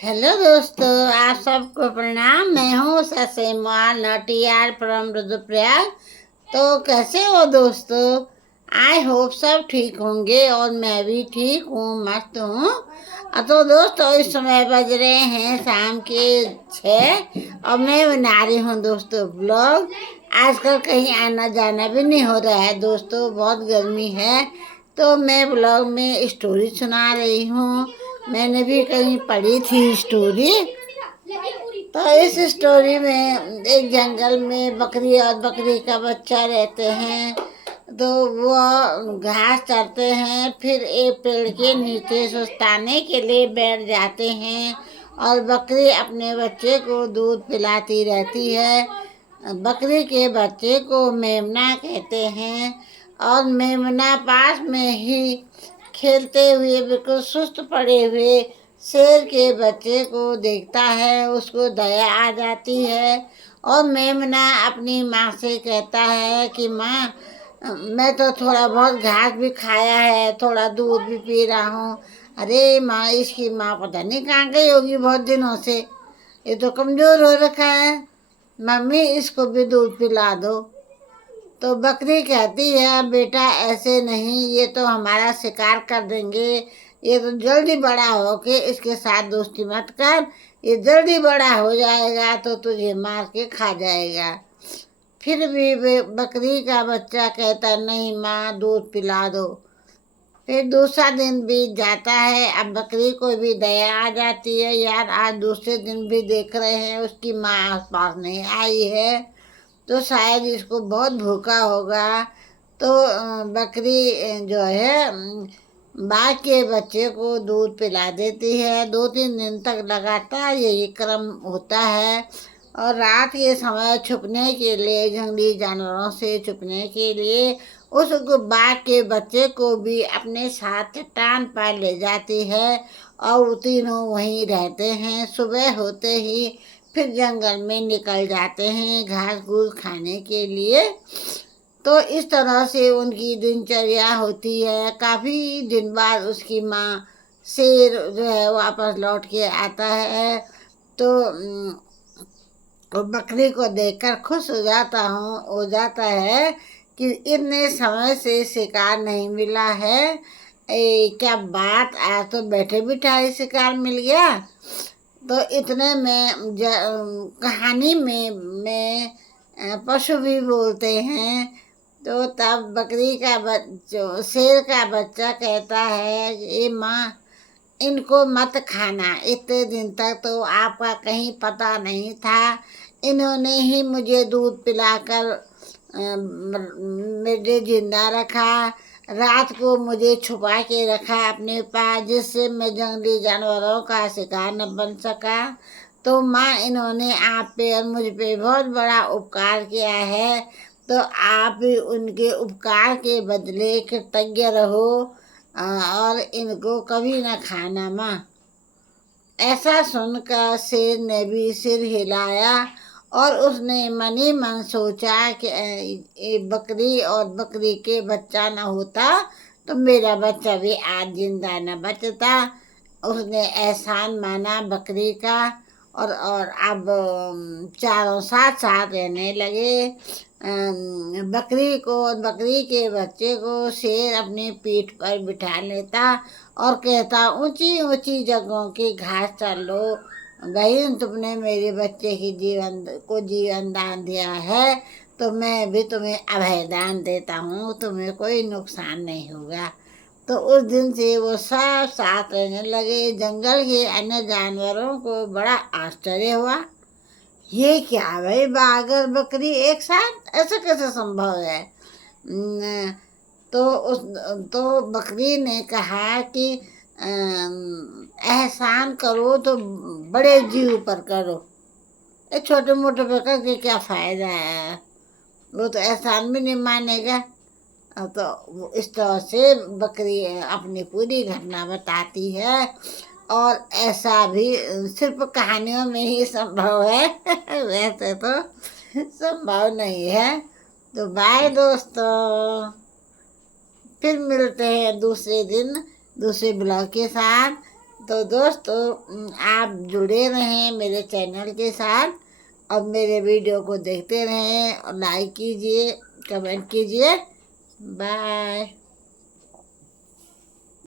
Hello दोस्तों, आप सबको प्रणाम। मैं हूँ ससेमा नटियार फ्रॉम रुद्रप्रयाग। तो कैसे हो दोस्तों? आई होप सब ठीक होंगे और मैं भी ठीक हूँ, मस्त हूँ। तो दोस्तों, इस समय बज रहे हैं शाम के 6 और मैं बना रही हूँ दोस्तों ब्लॉग। आजकल कहीं आना जाना भी नहीं हो रहा है दोस्तों, बहुत गर्मी है। तो मैं ब्लॉग में स्टोरी सुना रही हूँ। मैंने भी कहीं पढ़ी थी स्टोरी। तो इस स्टोरी में एक जंगल में बकरी और बकरी का बच्चा रहते हैं। तो वो घास चरते हैं, फिर एक पेड़ के नीचे सुस्ताने के लिए बैठ जाते हैं और बकरी अपने बच्चे को दूध पिलाती रहती है। बकरी के बच्चे को मेमना कहते हैं और मेमना पास में ही खेलते हुए बिल्कुल सुस्त पड़े हुए शेर के बच्चे को देखता है। उसको दया आ जाती है और मेमना अपनी माँ से कहता है कि माँ, मैं तो थोड़ा बहुत घास भी खाया है, थोड़ा दूध भी पी रहा हूँ। अरे माँ, इसकी माँ पता नहीं कहाँ गई होगी बहुत दिनों से, ये तो कमज़ोर हो रखा है। मम्मी, इसको भी दूध पिला दो। तो बकरी कहती है, बेटा ऐसे नहीं, ये तो हमारा शिकार कर देंगे। ये तो जल्दी बड़ा हो के इसके साथ दोस्ती मत कर, ये जल्दी बड़ा हो जाएगा तो तुझे मार के खा जाएगा। फिर भी बकरी का बच्चा कहता, नहीं माँ, दूध पिला दो। फिर दूसरा दिन बीत जाता है। अब बकरी को भी दया आ जाती है, यार आज दूसरे दिन भी देख रहे हैं उसकी माँ आस पास नहीं आई है, तो शायद इसको बहुत भूखा होगा। तो बकरी जो है बाघ के बच्चे को दूध पिला देती है। 2-3 दिन तक लगातार यही क्रम होता है। और रात के समय छुपने के लिए, जंगली जानवरों से छुपने के लिए, उस बाघ के बच्चे को भी अपने साथ चट्टान पर ले जाती है और वो तीनों वहीं रहते हैं। सुबह होते ही फिर जंगल में निकल जाते हैं घास फूस खाने के लिए। तो इस तरह से उनकी दिनचर्या होती है। काफ़ी दिन बाद उसकी माँ शेर जो है वापस लौट के आता है। तो वो बकरी को देखकर खुश हो जाता है कि इतने समय से शिकार नहीं मिला है। क्या बात, आज तो बैठे बिठाए शिकार मिल गया। तो इतने में कहानी में पशु भी बोलते हैं। तो तब बकरी का शेर का बच्चा कहता है, ये माँ, इनको मत खाना। इतने दिन तक तो आपका कहीं पता नहीं था। इन्होंने ही मुझे दूध पिलाकर मुझे जिंदा रखा। रात को मुझे छुपा के रखा अपने पास, जिससे मैं जंगली जानवरों का शिकार न बन सका। तो माँ, इन्होंने आप पे और मुझ पे बहुत बड़ा उपकार किया है, तो आप भी उनके उपकार के बदले कृतज्ञ रहो और इनको कभी न खाना माँ। ऐसा सुनकर शेर ने भी सिर हिलाया और उसने मन ही मन सोचा कि ये बकरी और बकरी के बच्चा न होता तो मेरा बच्चा भी आज जिंदा न बचता। उसने एहसान माना बकरी का और अब चारों साथ साथ रहने लगे। बकरी को, बकरी के बच्चे को शेर अपनी पीठ पर बिठा लेता और कहता, ऊंची ऊंची जगहों की घास चर लो भाई, तुमने मेरे बच्चे की जीवन दान दिया है, तो मैं भी तुम्हें अभय दान देता हूँ, तुम्हें कोई नुकसान नहीं होगा। तो उस दिन से वो सब साथ रहने लगे। जंगल के अन्य जानवरों को बड़ा आश्चर्य हुआ, ये क्या भाई, बाघ और बकरी एक साथ, ऐसा कैसे संभव है। न, तो बकरी ने कहा कि एहसान करो तो बड़े जीव पर करो, ये छोटे मोटे पे करके क्या फायदा है, वो तो एहसान भी नहीं मानेगा। तो इस तरह से बकरी अपनी पूरी घटना बताती है और ऐसा भी सिर्फ कहानियों में ही संभव है वैसे तो संभव नहीं है। तो बाय दोस्तों, फिर मिलते हैं दूसरे दिन दूसरे ब्लॉग के साथ। तो दोस्तों आप जुड़े रहें मेरे चैनल के साथ और मेरे वीडियो को देखते रहें और लाइक कीजिए, कमेंट कीजिए। बाय।